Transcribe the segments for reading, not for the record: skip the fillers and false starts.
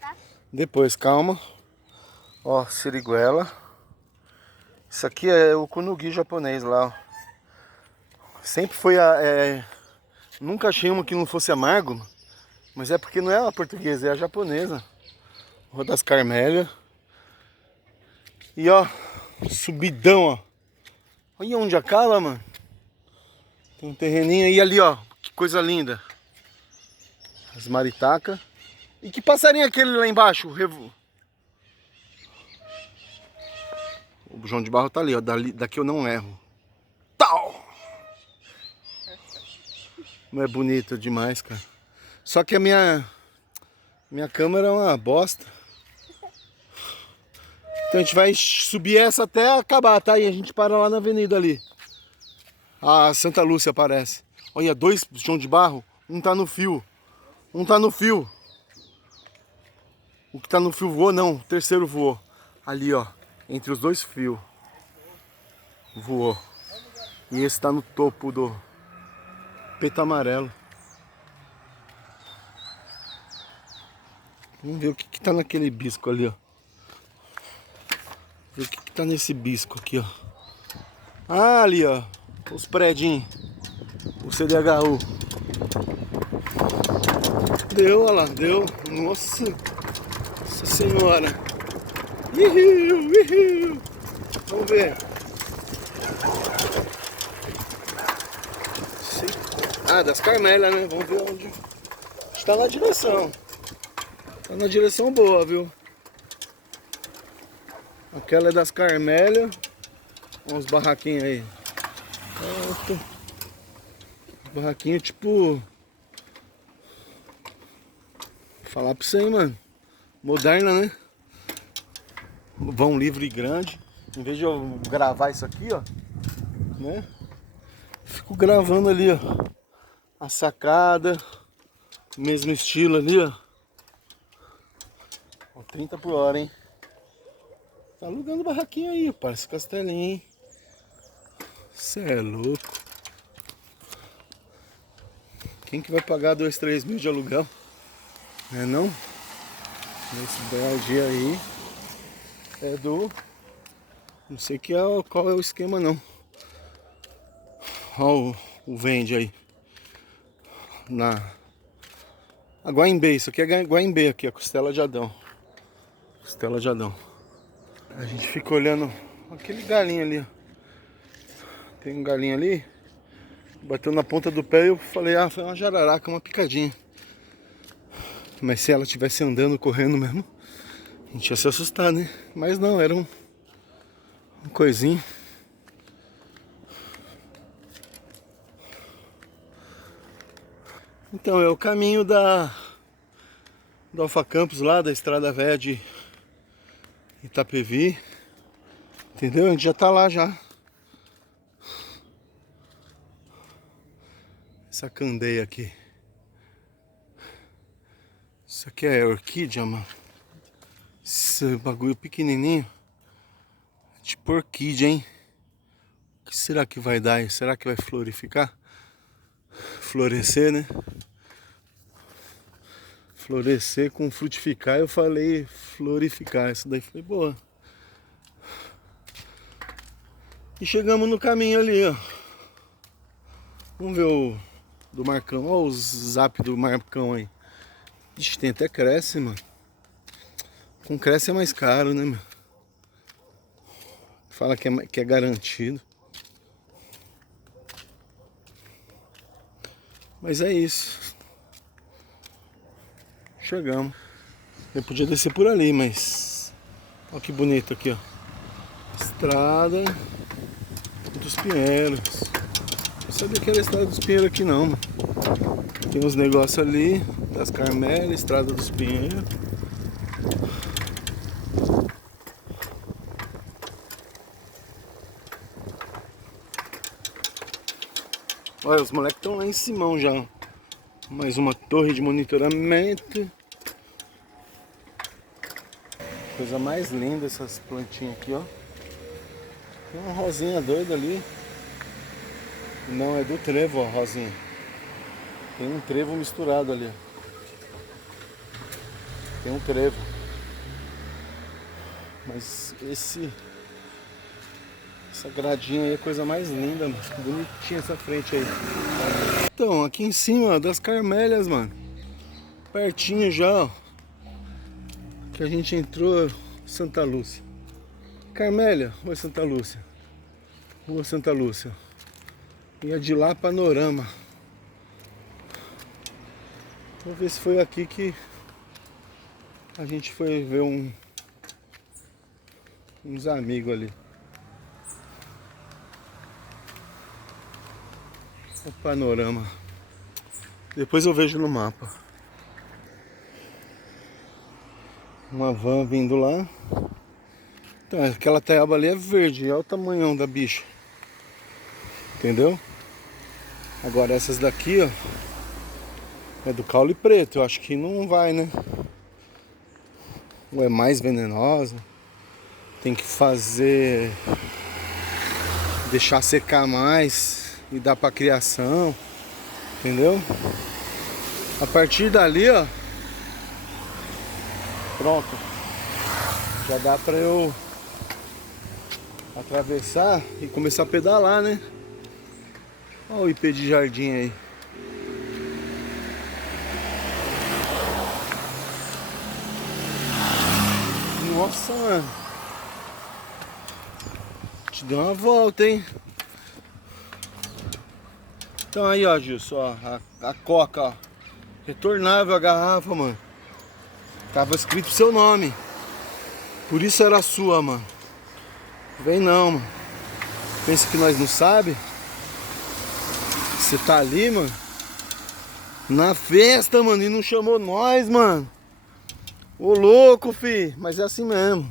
tá? Depois, calma. Ó, siriguela. Isso aqui é o kunugi japonês lá, ó. Sempre foi nunca achei uma que não fosse amargo, mas é porque não é a portuguesa, é a japonesa. Rua das Carmélias. E ó, subidão, ó. Olha onde acaba, mano. Tem um terreninho aí ali, ó. Que coisa linda. As maritacas. E que passarinho é aquele lá embaixo? O João de Barro tá ali, ó. Daqui eu não erro. Tal! Não é bonito demais, cara. Só que a minha câmera é uma bosta. Então a gente vai subir essa até acabar, tá? E a gente para lá na avenida ali. A Santa Lúcia aparece. Olha, dois João de Barro. Um tá no fio. Um tá no fio. O que tá no fio voou, não. O terceiro voou. Ali, ó. Entre os dois fios. Voou. E esse tá no topo do peito amarelo. Vamos ver o que tá naquele bisco ali, ó. Ver o que tá nesse bisco aqui, ó. Ah, ali, ó. Os predinhos. O CDHU. Deu, olha lá. Deu. Nossa. Nossa senhora. Ihiu, ihiu. Vamos ver. Ah, das Carmélias, né? Vamos ver onde. Está na direção. Tá na direção boa, viu? Aquela é das Carmélias. Olha uns barraquinhos aí. Barraquinho tipo. Vou falar pra você aí, mano. Moderna, né? Vão livre e grande. Em vez de eu gravar isso aqui, ó, né? Fico gravando ali, ó. A sacada. Mesmo estilo ali, ó. 30 por hora, hein? Tá alugando barraquinha aí, parece castelinho, hein? Cê é louco. Quem que vai pagar 2, 3 mil de aluguel? Não é não? Esse BLG aí é do... Não sei qual é o esquema não. Olha o vende aí. A Guaimbê, isso aqui é Guaimbê aqui, a costela de Adão. Costela de Adão. A gente fica olhando aquele galinho ali, ó. Tem um galinho ali. Bateu na ponta do pé e eu falei, ah, foi uma jararaca, uma picadinha. Mas se ela estivesse andando, correndo mesmo, a gente ia se assustar, né? Mas não, era um coisinho. Então, é o caminho do Alfa Campos lá, da Estrada Velha de Itapevi. Entendeu? A gente já tá lá já. Essa candeia aqui. Isso aqui é orquídea, mano. Esse bagulho pequenininho. Tipo orquídea, hein? O que será que vai dar? Será que vai florificar? Florescer, né? Florescer com frutificar, eu falei florificar. Essa daí foi boa. E chegamos no caminho ali, ó. Vamos ver o do Marcão. Olha o zap do Marcão aí. Ixi, tem até cresce, mano. Com cresce é mais caro, né, meu? Fala que é garantido. Mas é isso. Chegamos. Eu podia descer por ali, mas... Olha que bonito aqui, ó. Estrada dos Pinheiros. Não sabia que era a Estrada dos Pinheiros aqui não, mano. Tem uns negócios ali, das Carmélias, Estrada dos Pinheiros. Olha, os moleques estão lá em cima já. Mais uma torre de monitoramento. Coisa mais linda essas plantinhas aqui, ó. Tem uma rosinha doida ali. Não, é do trevo, ó, rosinha. Tem um trevo misturado ali, ó. Tem um trevo. Mas essa gradinha aí é a coisa mais linda, mano. Bonitinha essa frente aí. Então, aqui em cima, ó, das Carmélias, mano. Pertinho já, ó. Que a gente entrou, Santa Lúcia. Carmélia, Rua Santa Lúcia. Rua Santa Lúcia. E é de lá panorama. Vou ver se foi aqui que a gente foi ver uns amigos ali. O panorama. Depois eu vejo no mapa. Uma van vindo lá. Então, aquela tábua ali é verde. Olha o tamanhão da bicha. Entendeu? Agora essas daqui, ó. É do caule preto. Eu acho que não vai, né? Ou é mais venenosa. Tem que fazer... deixar secar mais. E dar pra criação. Entendeu? A partir dali, ó. Pronto. Já dá pra eu atravessar e começar a pedalar, né? Olha o IP de jardim aí. Nossa, mano. Te deu uma volta, hein? Então aí, ó, Gilson, ó, a coca, ó. Retornável a garrafa, mano. Tava escrito seu nome. Por isso era sua, mano. Vem não, mano. Pensa que nós não sabe? Você tá ali, mano. Na festa, mano, e não chamou nós, mano. Ô louco, fi. Mas é assim mesmo.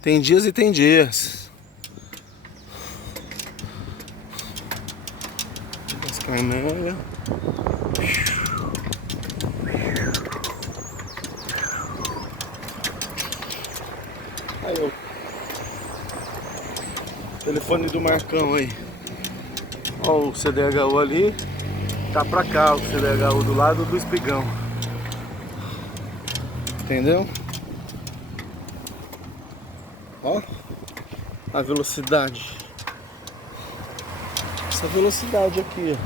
Tem dias e tem dias. As Carmélias. Aí, ó. Telefone do Marcão aí. Ó, o CDHU ali. Tá pra cá, o CDHU do lado do espigão. Entendeu? Ó. A velocidade. Essa velocidade aqui, ó.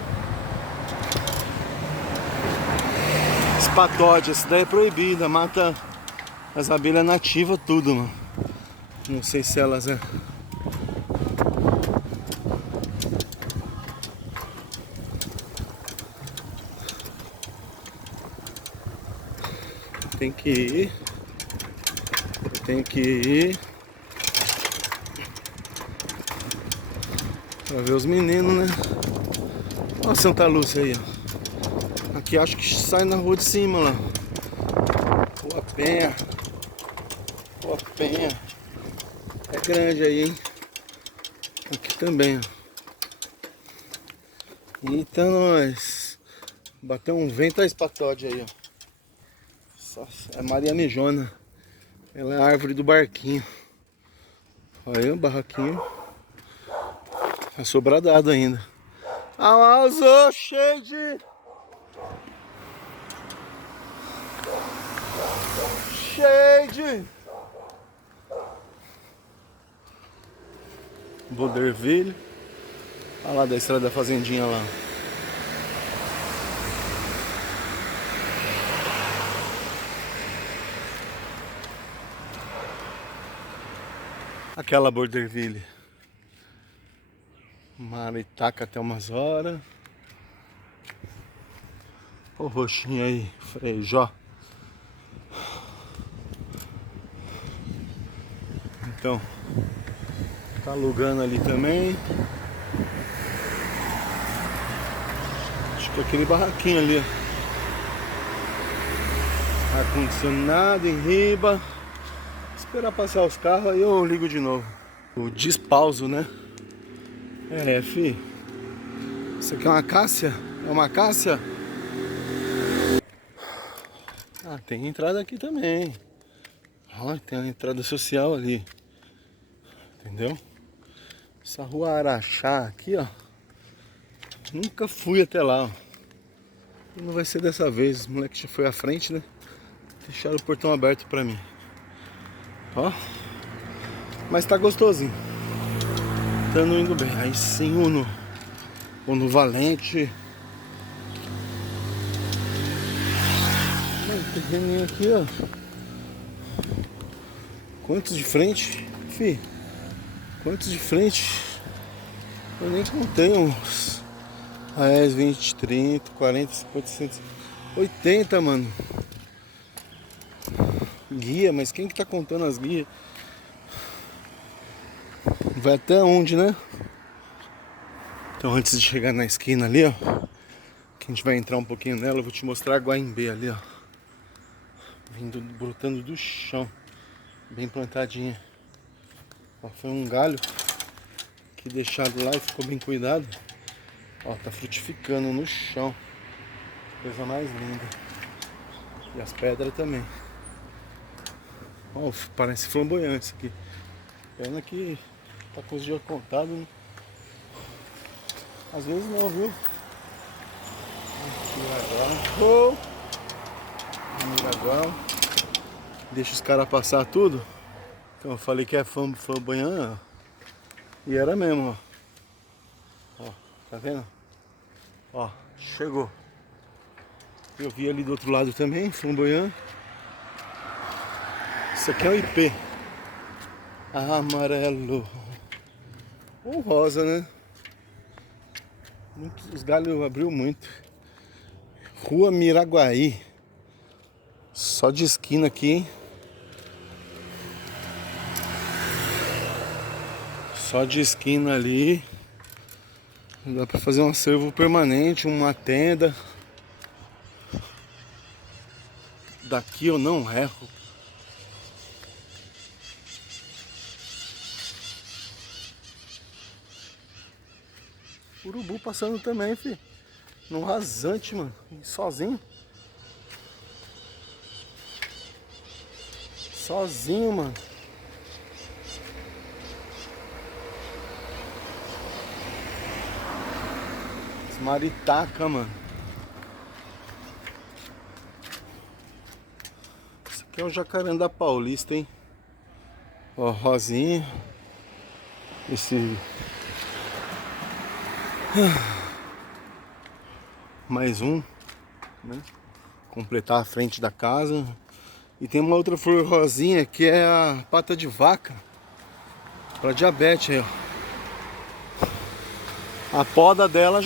Espatóide, essa daí é proibida. Mata as abelhas nativas tudo, mano. Não sei se elas é... Tem que ir. Eu tenho que ir. Pra ver os meninos, né? Olha Santa Lúcia aí, ó. Aqui acho que sai na rua de cima lá. Rua Penha. Rua Penha. É grande aí, hein? Aqui também, ó. Eita, nós. Bateu um vento a espatóide aí, ó. É Maria Mijona. Ela é a árvore do barquinho. Olha aí o barraquinho. Assobradado ainda. Alazô, cheio de... Boderville. Olha lá da estrada da fazendinha lá. Aquela Borderville. Maritaca até umas horas. O roxinho aí, Frejó. Então, tá alugando ali também. Acho que é aquele barraquinho ali, ó. Ar-condicionado em riba. Esperar passar os carros, aí eu ligo de novo. O despauso, né? É, fi. Isso aqui é uma acácia? É uma acácia? Ah, tem entrada aqui também. Olha, tem uma entrada social ali. Entendeu? Essa rua Araxá aqui, ó. Nunca fui até lá, ó. E não vai ser dessa vez. O moleque já foi à frente, né? Deixaram o portão aberto pra mim. Ó. Mas tá gostosinho. Tá indo bem. Aí sim, Uno Valente. Terreninho aqui, ó. Quantos de frente? Fi, quantos de frente? Eu nem contei uns 10, 20, 30, 40, 50, 60, 80, mano. Guia, mas quem que tá contando as guias? Vai até onde, né? Então antes de chegar na esquina ali, ó, que a gente vai entrar um pouquinho nela, eu vou te mostrar a Guaimbê ali, ó. Vindo, brotando do chão. Bem plantadinha. Ó, foi um galho que deixado lá e ficou bem cuidado. Ó, tá frutificando no chão. Coisa mais linda. E as pedras também. Ó, parece flamboyante isso aqui. Pena que tá com os dias contados, né? Às vezes não, viu? Miragual. Miragual. Deixa os caras passar tudo. Então eu falei que é flamboyante. E era mesmo, ó. Ó, tá vendo? Ó, chegou. Eu vi ali do outro lado também, flamboyante. Isso aqui é um IP. Amarelo. Ou rosa, né? Os galhos abriu muito. Rua Miraguaí. Só de esquina aqui, hein? Só de esquina ali. Dá pra fazer um acervo permanente, uma tenda. Daqui eu não erro. Urubu passando também, filho. Num rasante, mano. Sozinho. Sozinho, mano. Maritaca, mano. Isso aqui é o Jacarandá Paulista, hein? Ó, rosinha. Esse... Mais um, né? Completar a frente da casa. E tem uma outra flor rosinha que é a pata de vaca. Pra diabetes aí, ó. A poda dela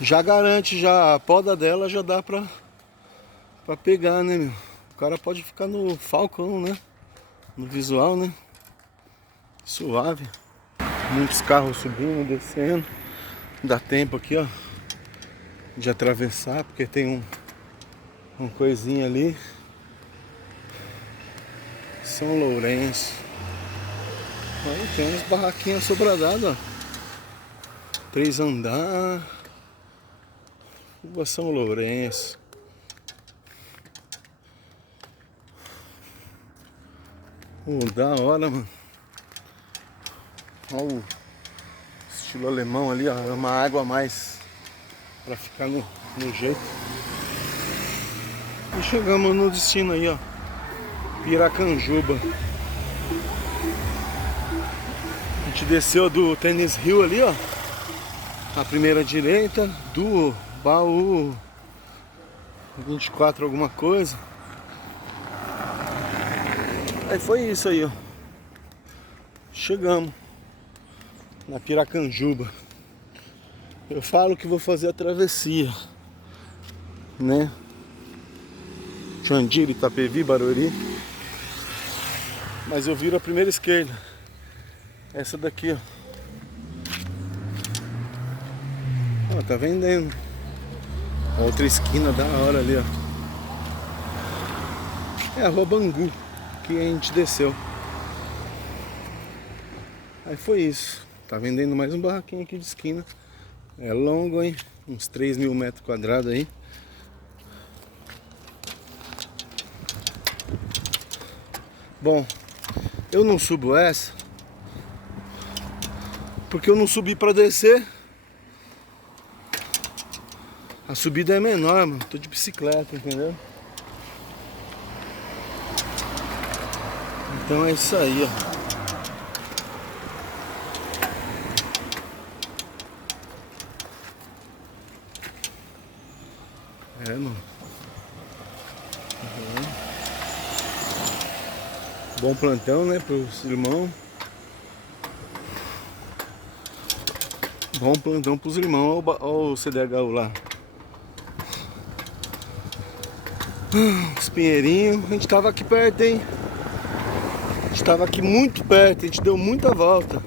já garante, já a poda dela já dá pra pegar, né, meu? O cara pode ficar no falcão, né? No visual, né? Suave. Muitos carros subindo, descendo. Dá tempo aqui, ó, de atravessar, porque tem um coisinha ali. São Lourenço. Aí tem umas barraquinhas sobradadas, ó. 3 andar. Rua São Lourenço. Da hora, mano. Olha o estilo alemão ali, ó. É uma água a mais pra ficar no jeito. E chegamos no destino aí, ó. Piracanjuba. A gente desceu do Tênis Rio ali, ó. A primeira direita do baú 24 alguma coisa. Aí foi isso aí, ó. Chegamos na Piracanjuba. Eu falo que vou fazer a travessia, né? Jandira, Itapevi, Barueri. Mas eu viro a primeira esquerda. Essa daqui, ó. Ó, tá vendendo. Outra esquina da hora ali, ó. É a Rua Bangu que a gente desceu. Aí foi isso. Tá vendendo mais um barraquinho aqui de esquina. É longo, hein? Uns 3.000 metros quadrados aí. Bom, eu não subo essa porque eu não subi pra descer. A subida é menor, mano. Tô de bicicleta, entendeu? Então é isso aí, ó. É, mano. Bom plantão, né, pros irmãos. Bom plantão pros irmãos. Olha o CDHU lá. Os pinheirinhos. A gente tava aqui perto, hein. A gente tava aqui muito perto. A gente deu muita volta.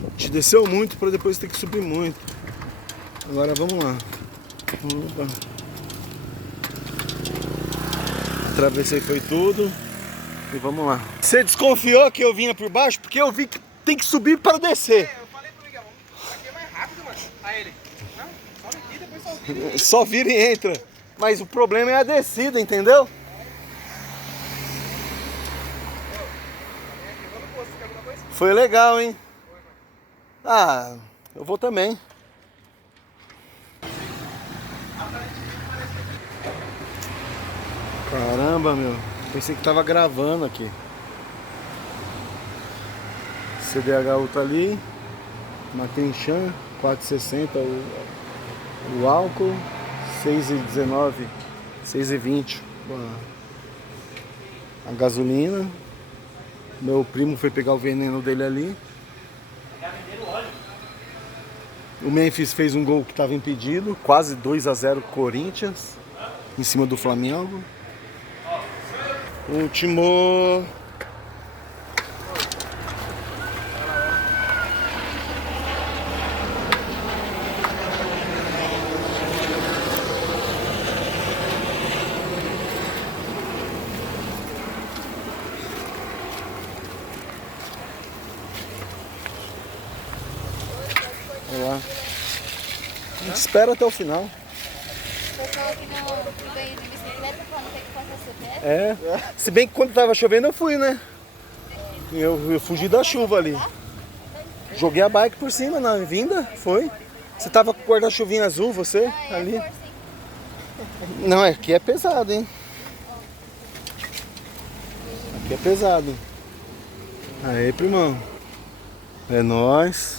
A gente desceu muito pra depois ter que subir muito. Agora vamos lá. Opa. Atravessei foi tudo. E vamos lá. Você desconfiou que eu vinha por baixo? Porque eu vi que tem que subir para descer. Eu falei pro Miguel, vamos aqui é mais rápido, mano. Aí ele, não, só aqui, depois só vira. Só vira e entra. Mas o problema é a descida, entendeu? Foi legal, hein? Ah, eu vou também. Caramba, meu. Pensei que tava gravando aqui. CDHU tá ali. Matenchan, 4,60 o álcool. 6,19, 6,20 a gasolina. Meu primo foi pegar o veneno dele ali. O Memphis fez um gol que estava impedido, quase 2-0 Corinthians, em cima do Flamengo. Último. Olha lá. A gente espera até o final. O pessoal aqui no ganho de bicicleta falando que passa a É. Se bem que quando tava chovendo eu fui, né? Eu fugi da chuva ali. Joguei a bike por cima na vinda, foi. Você tava com o guarda-chuvinha azul, você? Ali. Não, aqui é pesado, hein? Aqui é pesado. Aí, primão. É nóis.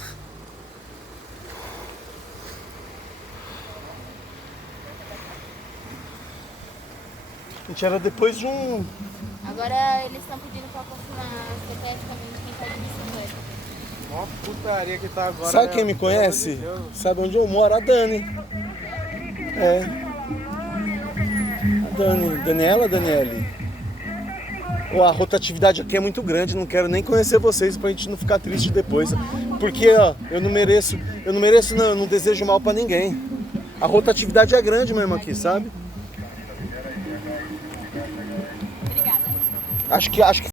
A gente era depois de um... Agora eles estão pedindo pra confirmar as CPF também de quem tá de bicicleta. Uma putaria que tá agora. Sabe né? quem me Pelo conhece? amor de Deus. Sabe onde eu moro? A Dani. É. A Dani. Daniela, Daniele. Ó, a rotatividade aqui é muito grande, não quero nem conhecer vocês pra gente não ficar triste depois. Porque, ó, eu não, eu não desejo mal pra ninguém. A rotatividade é grande mesmo aqui, sabe? Obrigada. Acho que